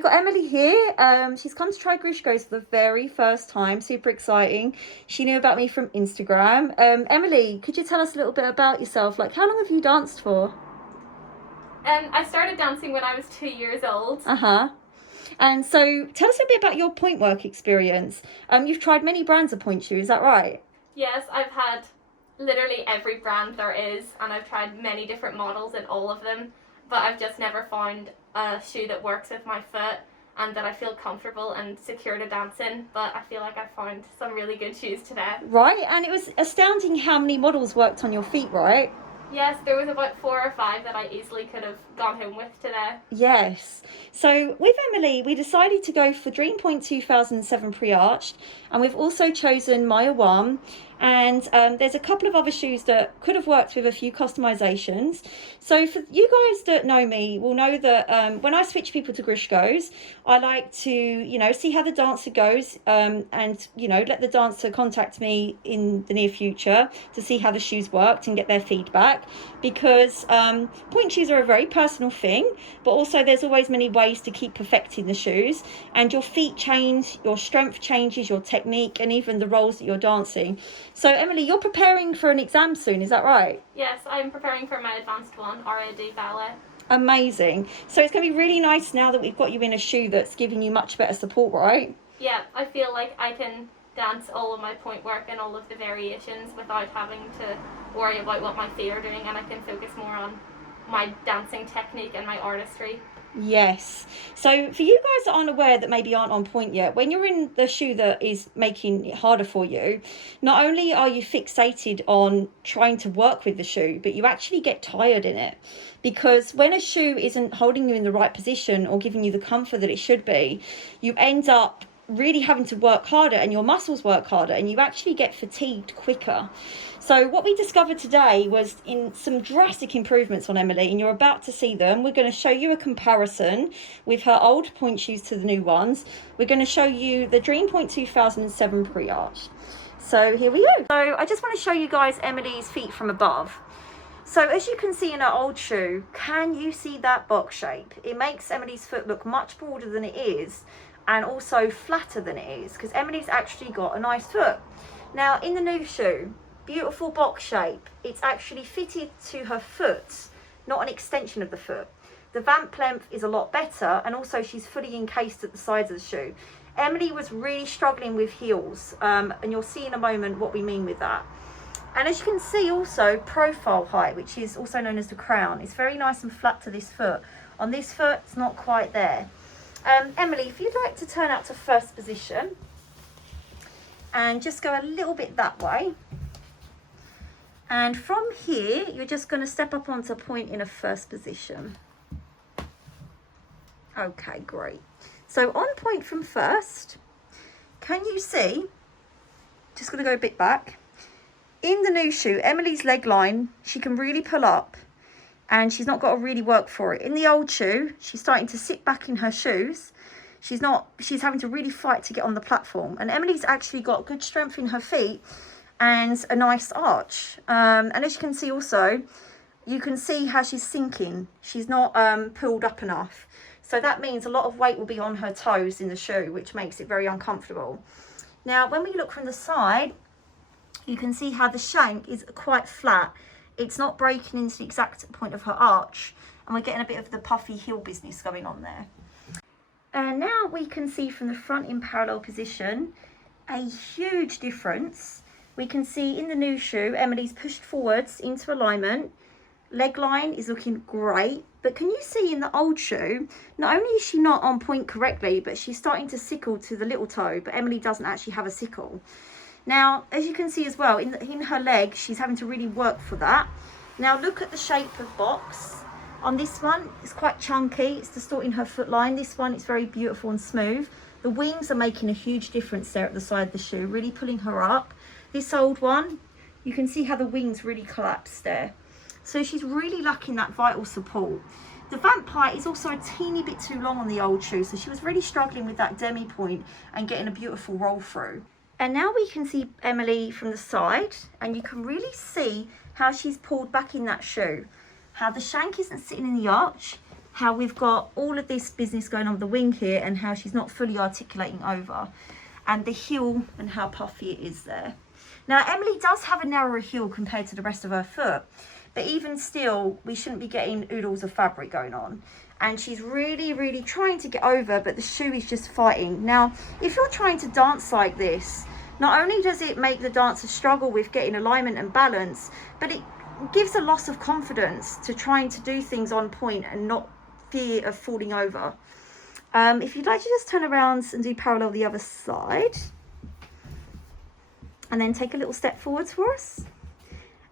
we've got Emily here. She's come to try Grishko's for the very first time. Super exciting. She knew about me from Instagram. Emily, could you tell us a little bit about yourself? Like, how long have you danced for? I started dancing when I was 2 years old. And so tell us a bit about your point work experience. You've tried many brands of point shoe, is that right? Yes, I've had literally every brand there is, and I've tried many different models in all of them, but I've just never found a shoe that works with my foot and that I feel comfortable and secure to dance in. But I feel like I found some really good shoes today. Right, and it was astounding how many models worked on your feet, right? Yes, there was about 4 or 5 that I easily could have gone home with today. Yes. So with Emily, we decided to go for Dream Pointe 2007 pre-arched, and we've also chosen Maya 1. And there's a couple of other shoes that could have worked with a few customizations. So for you guys that know me will know that when I switch people to Grishko's, I like to, you know, see how the dancer goes and, you know, let the dancer contact me in the near future to see how the shoes worked and get their feedback. Because point shoes are a very personal thing, but also there's always many ways to keep perfecting the shoes. And your feet change, your strength changes, your technique, and even the roles that you're dancing. So Emily, you're preparing for an exam soon, is that right? Yes, I'm preparing for my advanced one, RAD ballet. Amazing. So it's going to be really nice now that we've got you in a shoe that's giving you much better support, right? Yeah, I feel like I can dance all of my point work and all of the variations without having to worry about what my feet are doing, and I can focus more on my dancing technique and my artistry. Yes. So for you guys that aren't aware, that maybe aren't on point yet, when you're in the shoe that is making it harder for you, not only are you fixated on trying to work with the shoe, but you actually get tired in it. Because when a shoe isn't holding you in the right position or giving you the comfort that it should be, you end up really having to work harder, and your muscles work harder, and you actually get fatigued quicker. So what we discovered today was in some drastic improvements on Emily, and you're about to see them. We're going to show you a comparison with her old point shoes to the new ones. We're going to show you the Dream Pointe 2007 pre-arch. So here we go. So I just want to show you guys Emily's feet from above. So as you can see in her old shoe, can you see that box shape? It makes Emily's foot look much broader than it is, and also flatter than it is, because Emily's actually got a nice foot. Now in the new shoe, beautiful box shape, it's actually fitted to her foot, not an extension of the foot. The vamp length is a lot better, and also she's fully encased at the sides of the shoe. Emily was really struggling with heels, and you'll see in a moment what we mean with that. And as you can see also, profile height, which is also known as the crown, is very nice and flat to this foot. On this foot, it's not quite there. Emily, if you'd like to turn out to first position and just go a little bit that way. And from here, you're just going to step up onto point in a first position. Okay, great. So on point from first, can you see, just going to go a bit back. In the new shoe, Emily's leg line, she can really pull up, and she's not got to really work for it. In the old shoe, she's starting to sit back in her shoes. She's having to really fight to get on the platform. And Emily's actually got good strength in her feet and a nice arch. And as you can see also, you can see how she's sinking. She's not pulled up enough. So that means a lot of weight will be on her toes in the shoe, which makes it very uncomfortable. Now, when we look from the side, you can see how the shank is quite flat. It's not breaking into the exact point of her arch, and we're getting a bit of the puffy heel business going on there. And now we can see from the front in parallel position a huge difference. We can see in the new shoe, Emily's pushed forwards into alignment. Leg line is looking great, but can you see in the old shoe, not only is she not on point correctly, but she's starting to sickle to the little toe, but Emily doesn't actually have a sickle. Now, as you can see as well, in her leg, she's having to really work for that. Now, look at the shape of box. On this one, it's quite chunky. It's distorting her foot line. This one, it's very beautiful and smooth. The wings are making a huge difference there at the side of the shoe, really pulling her up. This old one, you can see how the wings really collapse there. So she's really lacking that vital support. The vamp height is also a teeny bit too long on the old shoe, so she was really struggling with that demi point and getting a beautiful roll through. And now we can see Emily from the side, and you can really see how she's pulled back in that shoe. How the shank isn't sitting in the arch, how we've got all of this business going on with the wing here and how she's not fully articulating over, and the heel and how puffy it is there. Now Emily does have a narrower heel compared to the rest of her foot, but even still we shouldn't be getting oodles of fabric going on, and she's really trying to get over, but the shoe is just fighting. Now if you're trying to dance like this, not only does it make the dancer struggle with getting alignment and balance, but it gives a loss of confidence to trying to do things on point and not fear of falling over. If you'd like to just turn around and do parallel the other side, and then take a little step forwards for us.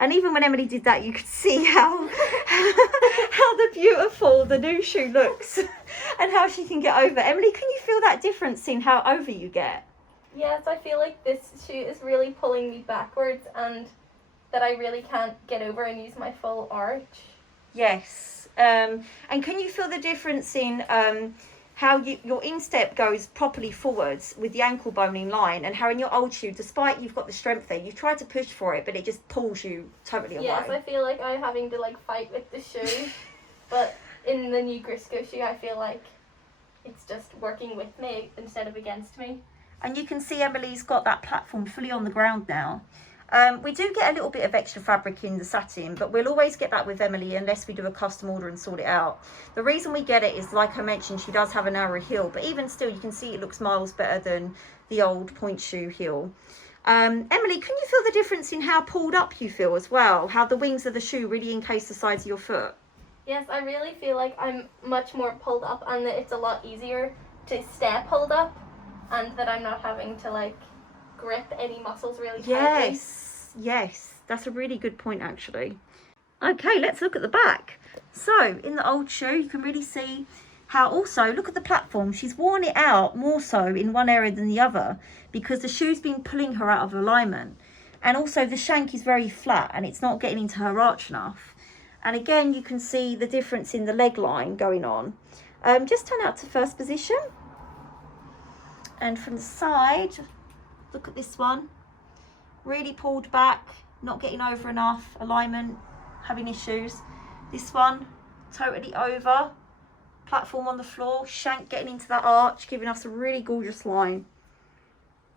And even when Emily did that, you could see how how beautiful the new shoe looks and how she can get over. Emily, can you feel that difference in how over you get? Yes, I feel like this shoe is really pulling me backwards, and that I really can't get over and use my full arch. Yes. And can you feel the difference in how your instep goes properly forwards with the ankle bone in line, and how in your old shoe, despite you've got the strength there, you've tried to push for it, but it just pulls you totally away? Yes, I feel like I'm having to like fight with the shoe, but in the new Grishko shoe, I feel like it's just working with me instead of against me. And you can see Emily's got that platform fully on the ground now. We do get a little bit of extra fabric in the satin, but we'll always get that with Emily unless we do a custom order and sort it out. The reason we get it is, like I mentioned, she does have a narrow heel, but even still you can see it looks miles better than the old point shoe heel. Emily, can you feel the difference in how pulled up you feel as well? How the wings of the shoe really encase the sides of your foot? Yes, I really feel like I'm much more pulled up, and that it's a lot easier to stay pulled up, and that I'm not having to like grip any muscles really tightly. Yes, that's a really good point actually. Okay, let's look at the back. So in the old shoe you can really see how, also look at the platform, she's worn it out more so in one area than the other because the shoe's been pulling her out of alignment, and also the shank is very flat and it's not getting into her arch enough. And again you can see the difference in the leg line going on. Just turn out to first position, and from the side look at this one, really pulled back, not getting over enough, alignment, having issues. This one, totally over, platform on the floor, shank getting into that arch, giving us a really gorgeous line.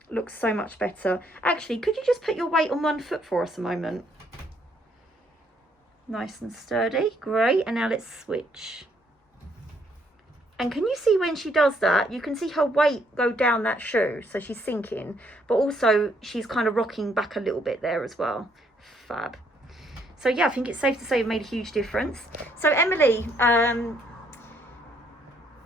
Looks so much better. Actually, could you just put your weight on one foot for us a moment? Nice and sturdy, great. And now let's switch. And can you see when she does that, you can see her weight go down that shoe, so she's sinking, but also she's kind of rocking back a little bit there as well. Fab. So yeah, I think it's safe to say it made a huge difference. So Emily,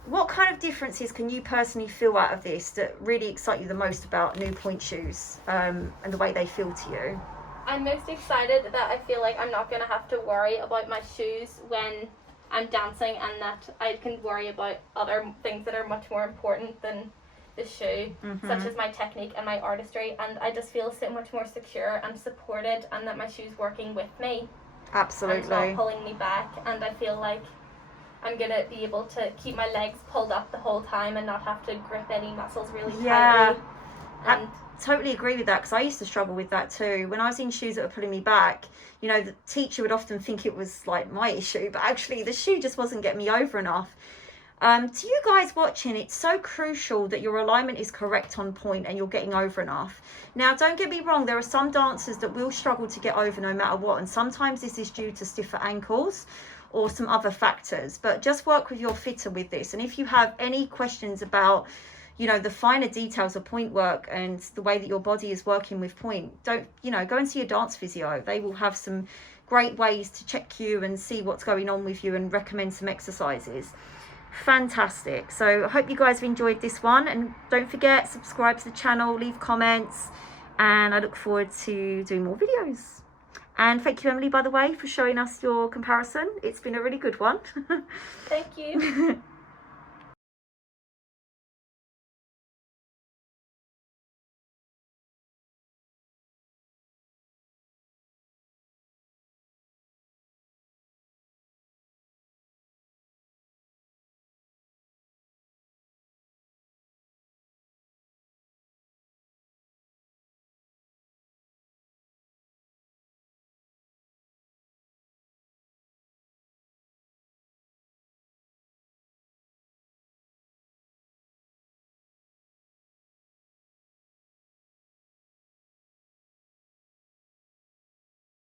what kind of differences can you personally feel out of this that really excite you the most about new point shoes and the way they feel to you? I'm most excited that I feel like I'm not going to have to worry about my shoes when I'm dancing, and that I can worry about other things that are much more important than the shoe, such as my technique and my artistry, and I just feel so much more secure and supported, and that my shoe's working with me. Absolutely. And not pulling me back, and I feel like I'm going to be able to keep my legs pulled up the whole time and not have to grip any muscles really tightly. And I totally agree with that, because I used to struggle with that too. When I was in shoes that were pulling me back, you know, the teacher would often think it was like my issue, but actually the shoe just wasn't getting me over enough. To you guys watching, it's so crucial that your alignment is correct on point and you're getting over enough. Now, don't get me wrong, there are some dancers that will struggle to get over no matter what, and sometimes this is due to stiffer ankles or some other factors, but just work with your fitter with this. And if you have any questions about, you know, the finer details of point work and the way that your body is working with point, don't, you know, go and see a dance physio. They will have some great ways to check you and see what's going on with you and recommend some exercises. Fantastic. So I hope you guys have enjoyed this one, and don't forget, subscribe to the channel, leave comments, and I look forward to doing more videos. And thank you, Emily, by the way, for showing us your comparison. It's been a really good one. thank you.